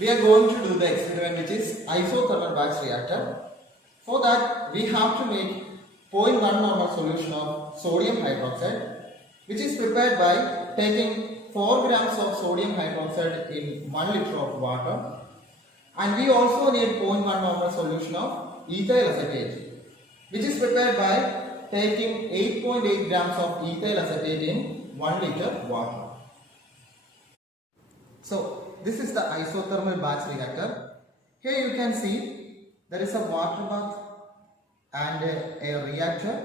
we are going to do the experiment which is isothermal batch reactor. For that, we have to make 0.1 normal solution of sodium hydroxide, which is prepared by taking 4 grams of sodium hydroxide in 1 liter of water. And we also need 0.1 normal solution of ethyl acetate, which is prepared by taking 8.8 grams of ethyl acetate in 1 liter water. So this is the isothermal batch reactor. Here you can see there is a water bath and a reactor,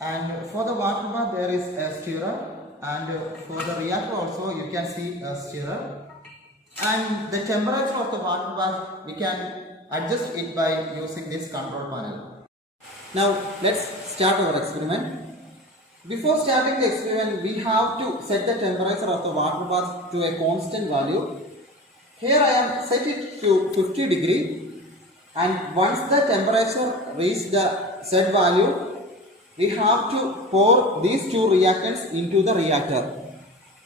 and for the water bath there is a stirrer, and for the reactor also you can see a stirrer, and the temperature of the water bath we can adjust it by using this control panel. Now let's start our experiment. Before starting the experiment, we have to set the temperature of the water bath to a constant value. Here I am set it to 50 degree, and once the temperature reaches the set value, we have to pour these two reactants into the reactor.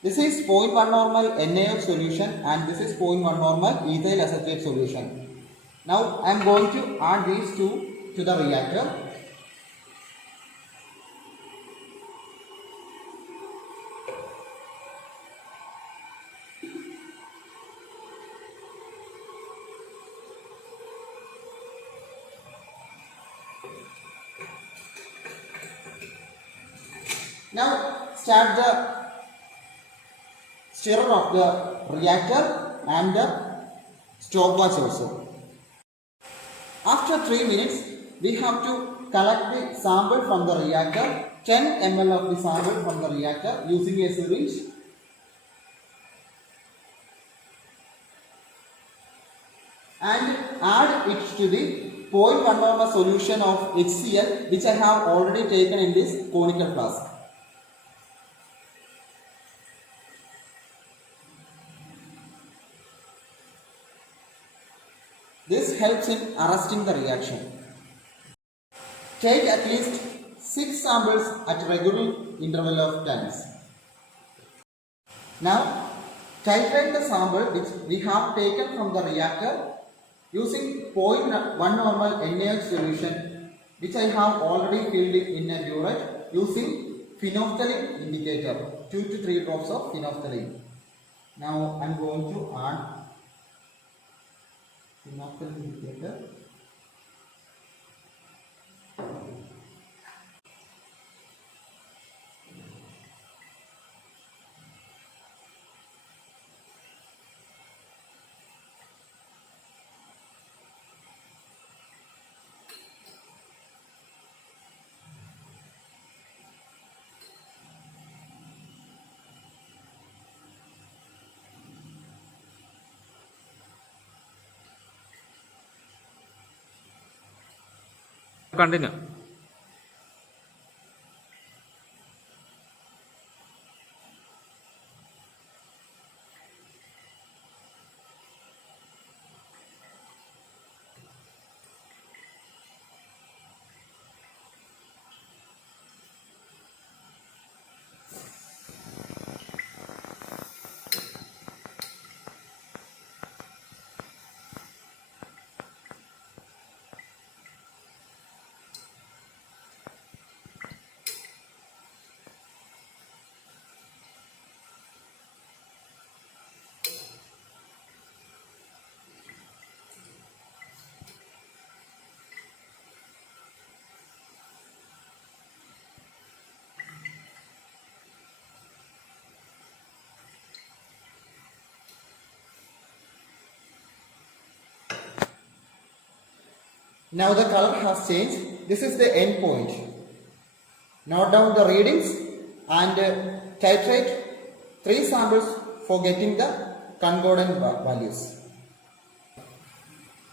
This is 0.1 normal NaOH solution and this is 0.1 normal ethyl acetate solution. Now I am going to add these two to the reactor. Now start the stirrer of the reactor and the stopwatch also. After 3 minutes, we have to collect the sample from the reactor, 10 ml of the sample from the reactor using a syringe. And add it to the 0.1 normal solution of HCl, which I have already taken in this conical flask. This helps in arresting the reaction. Take at least 6 samples at regular interval of times. Now, titrate the sample which we have taken from the reactor using 0.1 normal NaOH solution, which I have already filled in a burette using phenolphthalein indicator, 2 to 3 drops of phenolphthalein. Now I am going to add phenolphthalein indicator. Continue. Now the color has changed. This is the end point. Note down the readings and titrate 3 samples for getting the concordant values.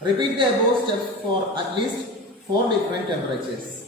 Repeat the above steps for at least 4 different temperatures.